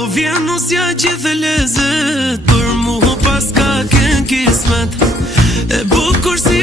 Po vjen usja gjithë lezet, për mu pas ka ken kismet, e bukur si